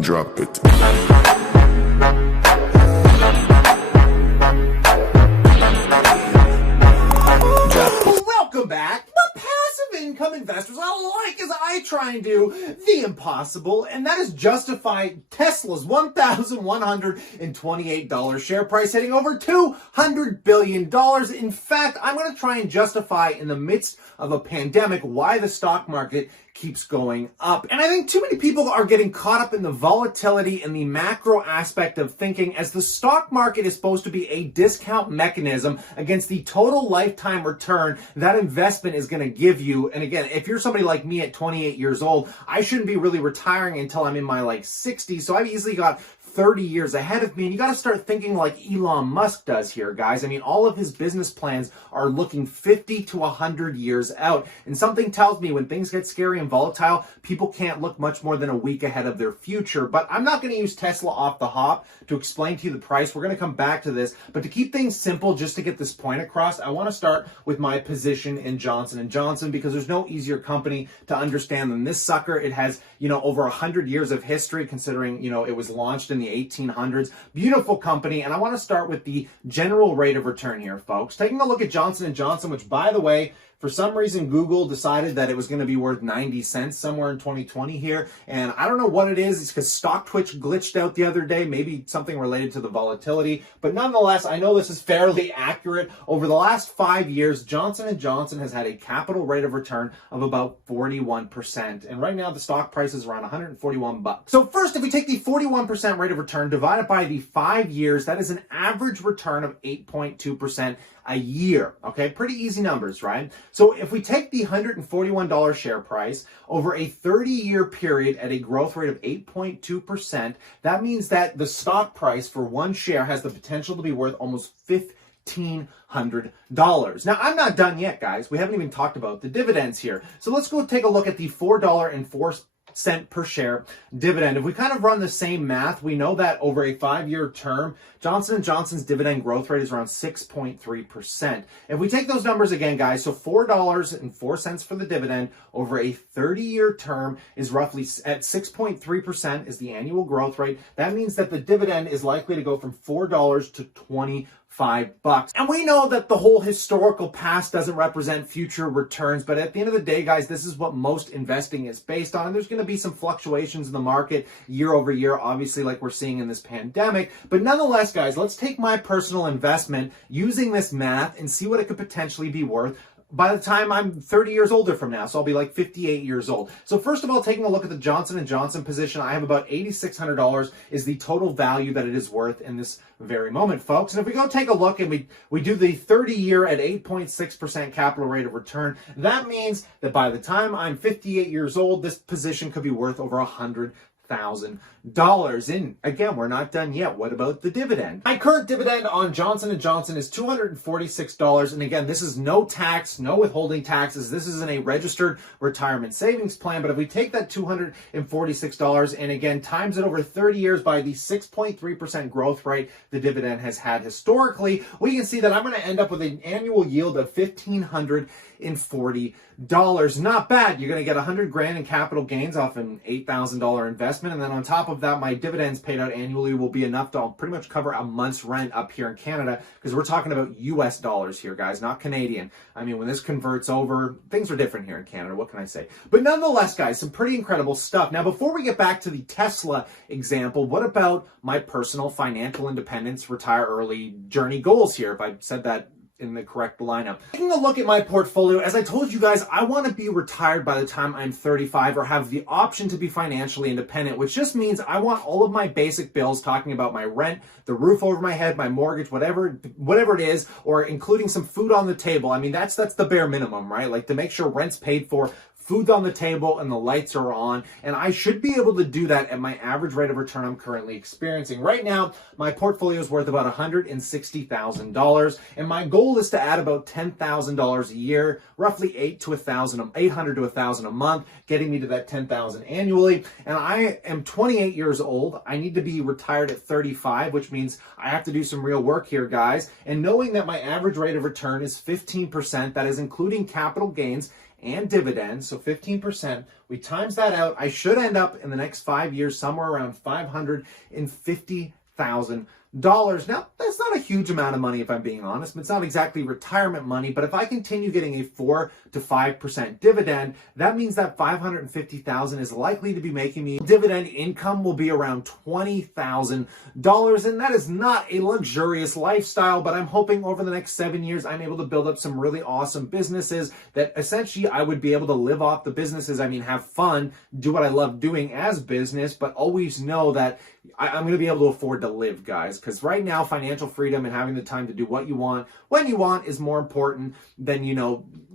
Drop it. Welcome back. The passive income investors alike as I try and do the impossible, and that is justify Tesla's $1,128 share price hitting over $200 billion. In fact, I'm going to try and justify in the midst of a pandemic why the stock market keeps going up. And I think too many people are getting caught up in the volatility and the macro aspect of thinking as the stock market is supposed to be a discount mechanism against the total lifetime return that investment is going to give you. And again, if you're somebody like me at 28 years old, I shouldn't be really retiring until I'm in my 60s. So I've easily got 30 years ahead of me, and you got to start thinking like Elon Musk does here, guys. I mean, all of his business plans are looking 50 to 100 years out, and something tells me when things get scary and volatile, people can't look much more than a week ahead of their future. But I'm not going to use Tesla off the hop to explain to you the price. We're going to come back to this, but to keep things simple, just to get this point across, I want to start with my position in Johnson & Johnson, because there's no easier company to understand than this sucker. It has, over 100 years of history, considering, it was launched in the 1800s. Beautiful company. And I want to start with the general rate of return here, folks. Taking a look at Johnson & Johnson, which, by the way, for some reason, Google decided that it was going to be worth 90 cents somewhere in 2020 here. And I don't know what it is. It's because StockTwitch glitched out the other day, maybe something related to the volatility. But nonetheless, I know this is fairly accurate. Over the last 5 years, Johnson & Johnson has had a capital rate of return of about 41%. And right now, the stock price is around 141 bucks. So first, if we take the 41% rate of return divided by the 5 years, that is an average return of 8.2% a year. Okay, pretty easy numbers, right? So if we take the $141 share price over a 30-year period at a growth rate of 8.2%, that means that the stock price for one share has the potential to be worth almost $1,500. Now, I'm not done yet, guys. We haven't even talked about the dividends here. So let's go take a look at the $4.04 per share dividend. If we kind of run the same math, we know that over a 5-year term, Johnson & Johnson's dividend growth rate is around 6.3%. If we take those numbers again, guys, so $4.04 for the dividend over a 30-year term is roughly at 6.3% is the annual growth rate. That means that the dividend is likely to go from $4 to $25. And we know that the whole historical past doesn't represent future returns, but at the end of the day, guys, this is what most investing is based on. And there's going to be some fluctuations in the market year over year, obviously, like we're seeing in this pandemic. But nonetheless, guys, let's take my personal investment using this math and see what it could potentially be worth by the time I'm 30 years older from now. So I'll be 58 years old. So first of all, taking a look at the Johnson & Johnson position, I have about $8,600 is the total value that it is worth in this very moment, folks. And if we go take a look and we do the 30-year at 8.6% capital rate of return, that means that by the time I'm 58 years old, this position could be worth over $100,000. And again, we're not done yet. What about the dividend? My current dividend on Johnson & Johnson is $246. And again, this is no tax, no withholding taxes. This isn't a registered retirement savings plan. But if we take that $246 and again, times it over 30 years by the 6.3% growth rate the dividend has had historically, we can see that I'm going to end up with an annual yield of $1,540. Not bad. You're going to get 100 grand in capital gains off an $8,000 investment. And then on top of that, my dividends paid out annually will be enough to pretty much cover a month's rent up here in Canada, because we're talking about US dollars here, guys, not Canadian. I mean, when this converts over, things are different here in Canada. What can I say? But nonetheless, guys, some pretty incredible stuff. Now, before we get back to the Tesla example, what about my personal financial independence, retire early journey goals here? If I said that in the correct lineup. Taking a look at my portfolio, as I told you guys, I want to be retired by the time I'm 35 or have the option to be financially independent, which just means I want all of my basic bills, talking about my rent, the roof over my head, my mortgage, whatever it is, or including some food on the table. I mean, that's the bare minimum, right? To make sure rent's paid for, food's on the table, and the lights are on. And I should be able to do that at my average rate of return I'm currently experiencing. Right now, my portfolio is worth about $160,000. And my goal is to add about $10,000 a year, roughly $800 to $1,000 a month, getting me to that $10,000 annually. And I am 28 years old. I need to be retired at 35, which means I have to do some real work here, guys. And knowing that my average rate of return is 15%, that is including capital gains, and dividends, so 15%, we times that out, I should end up in the next 5 years somewhere around $550,000. Now, that's not a huge amount of money if I'm being honest. It's not exactly retirement money, but if I continue getting a 4 to 5% dividend, that means that $550,000 is likely to be making me dividend income will be around $20,000, and that is not a luxurious lifestyle, but I'm hoping over the next 7 years I'm able to build up some really awesome businesses that essentially I would be able to live off the businesses. I mean, have fun, do what I love doing as business, but always know that I'm going to be able to afford to live, guys, because right now financial freedom and having the time to do what you want when you want is more important than,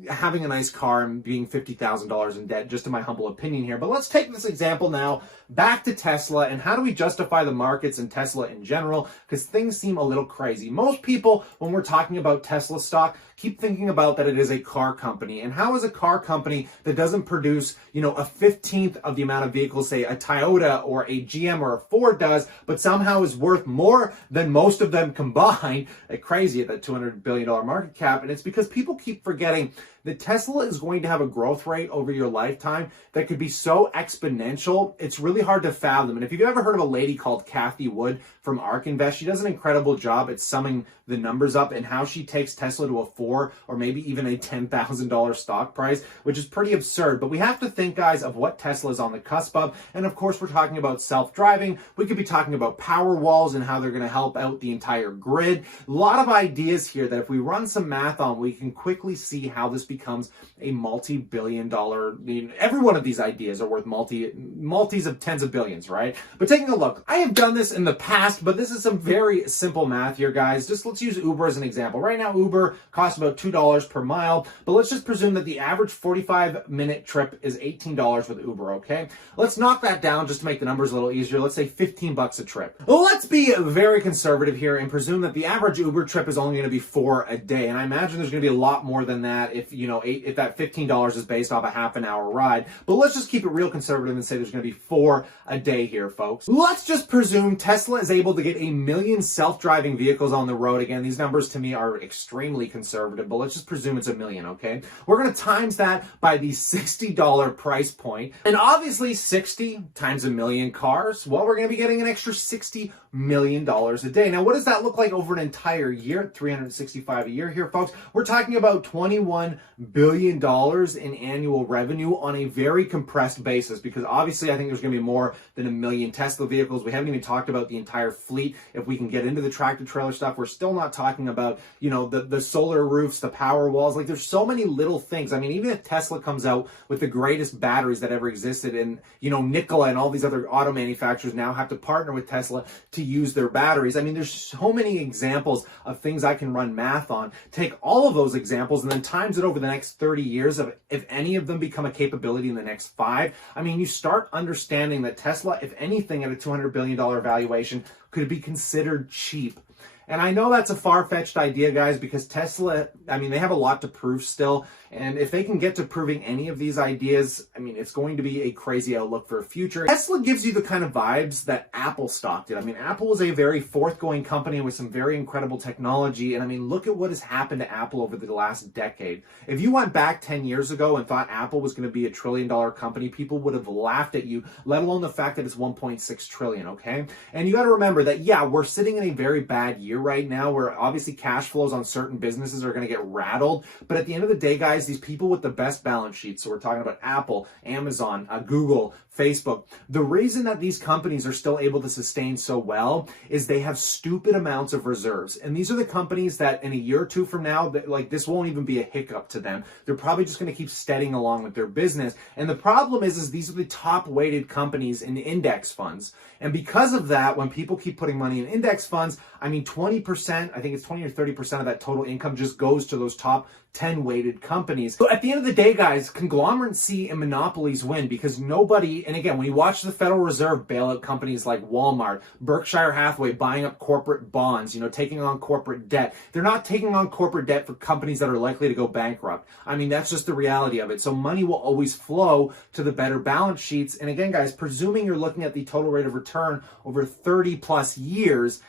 having a nice car and being $50,000 in debt, just in my humble opinion here. But let's take this example now back to Tesla, and how do we justify the markets and Tesla in general, because things seem a little crazy. Most people, when we're talking about Tesla stock, keep thinking about that it is a car company. And how is a car company that doesn't produce, a 15th of the amount of vehicles, say a Toyota or a GM or a Ford does, but somehow is worth more than most of them combined? Crazy at that $200 billion market cap. And it's because people keep forgetting that Tesla is going to have a growth rate over your lifetime that could be so exponential, it's really hard to fathom. And if you've ever heard of a lady called Kathy Wood from ARK Invest, she does an incredible job at summing the numbers up and how she takes Tesla to a $4 or maybe even a $10,000 stock price, which is pretty absurd. But we have to think, guys, of what Tesla is on the cusp of. And of course, we're talking about self-driving. We could be talking about power walls and how they're going to help out the entire grid. A lot of ideas here that if we run some math on, we can quickly see how this becomes a multi-billion dollar. Every one of these ideas are worth multis of tens of billions, right? But taking a look, I have done this in the past, but this is some very simple math here, guys. Just let's use Uber as an example. Right now, Uber costs about $2 per mile, but let's just presume that the average 45-minute trip is $18 with Uber, okay? Let's knock that down just to make the numbers a little easier. Let's say $15 a trip. Well, let's be very conservative here and presume that the average Uber trip is only going to be 4 a day. And I imagine there's going to be a lot more than that if that $15 is based off a half an hour ride. But let's just keep it real conservative and say there's going to be 4 a day here, folks. Let's just presume Tesla is able to get 1 million self-driving vehicles on the road. Again, these numbers to me are extremely conservative, but let's just presume it's 1 million, okay? We're going to times that by the $60 price point. And obviously 60 times 1 million cars, well, we're going to be getting an extra $60 million a day. Now, what does that look like over an entire year? 365 a year here, folks. We're talking about $21 billion in annual revenue on a very compressed basis, because obviously I think there's going to be more than 1 million Tesla vehicles. We haven't even talked about the entire fleet. If we can get into the tractor trailer stuff, we're still not talking about, the solar roofs, the power walls. Like, there's so many little things. I mean, even if Tesla comes out with the greatest batteries that ever existed, and, Nikola and all these other auto manufacturers now have to partner with Tesla to use their batteries. I mean, there's so many examples of things I can run math on. Take all of those examples and then times it over the next 30 years of if any of them become a capability in the next 5. I mean, you start understanding that Tesla, if anything, at a $200 billion valuation, could be considered cheap. And I know that's a far-fetched idea, guys, because Tesla, I mean, they have a lot to prove still. And if they can get to proving any of these ideas, I mean, it's going to be a crazy outlook for a future. Tesla gives you the kind of vibes that Apple stock did. I mean, Apple was a very forthgoing company with some very incredible technology. And I mean, look at what has happened to Apple over the last decade. If you went back 10 years ago and thought Apple was going to be a $1 trillion company, people would have laughed at you, let alone the fact that it's 1.6 trillion, okay? And you got to remember that, yeah, we're sitting in a very bad year right now where obviously cash flows on certain businesses are going to get rattled. But at the end of the day, guys, these people with the best balance sheets, so we're talking about Apple, Amazon, Google, Facebook, the reason that these companies are still able to sustain so well is they have stupid amounts of reserves. And these are the companies that in a year or two from now, like, this won't even be a hiccup to them. They're probably just going to keep steadying along with their business. And the problem is these are the top weighted companies in index funds. And because of that, when people keep putting money in index funds, I mean, 20%, I think it's 20 or 30% of that total income just goes to those top 10 weighted companies. So at the end of the day, guys, conglomerates see and monopolies win, because nobody, and again, when you watch the Federal Reserve bail out companies like Walmart, Berkshire Hathaway buying up corporate bonds, taking on corporate debt, they're not taking on corporate debt for companies that are likely to go bankrupt. I mean, that's just the reality of it. So money will always flow to the better balance sheets. And again, guys, presuming you're looking at the total rate of return over 30 plus years,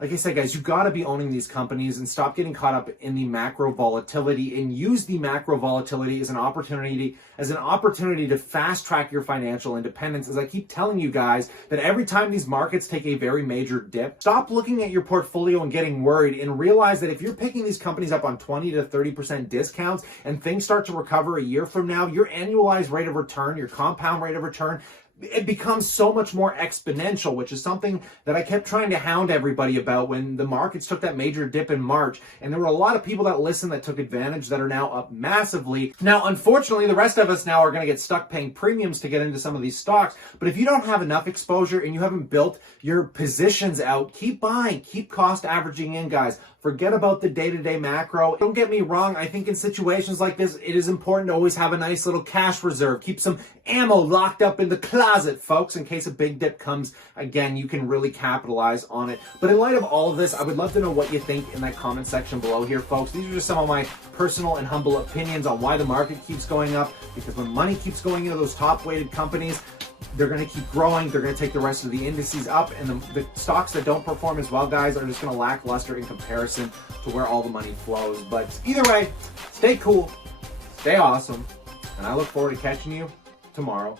Like I said, guys, you got to be owning these companies and stop getting caught up in the macro volatility, and use the macro volatility as an opportunity to fast track your financial independence. As I keep telling you guys, that every time these markets take a very major dip, stop looking at your portfolio and getting worried, and realize that if you're picking these companies up on 20 to 30% discounts and things start to recover a year from now, your annualized rate of return, your compound rate of return, it becomes so much more exponential, which is something that I kept trying to hound everybody about when the markets took that major dip in March. And there were a lot of people that listened that took advantage that are now up massively. Now, unfortunately, the rest of us now are going to get stuck paying premiums to get into some of these stocks. But if you don't have enough exposure and you haven't built your positions out, keep buying, keep cost averaging in, guys. Forget about the day-to-day macro. Don't get me wrong. I think in situations like this, it is important to always have a nice little cash reserve. Keep some ammo locked up in the closet, folks, in case a big dip comes. Again, you can really capitalize on it. But in light of all of this, I would love to know what you think in that comment section below here, folks. These are just some of my personal and humble opinions on why the market keeps going up. Because when money keeps going into those top-weighted companies, they're going to keep growing. They're going to take the rest of the indices up, and the stocks that don't perform as well, guys, are just going to lackluster in comparison to where all the money flows. But either way, stay cool, stay awesome, and I look forward to catching you tomorrow.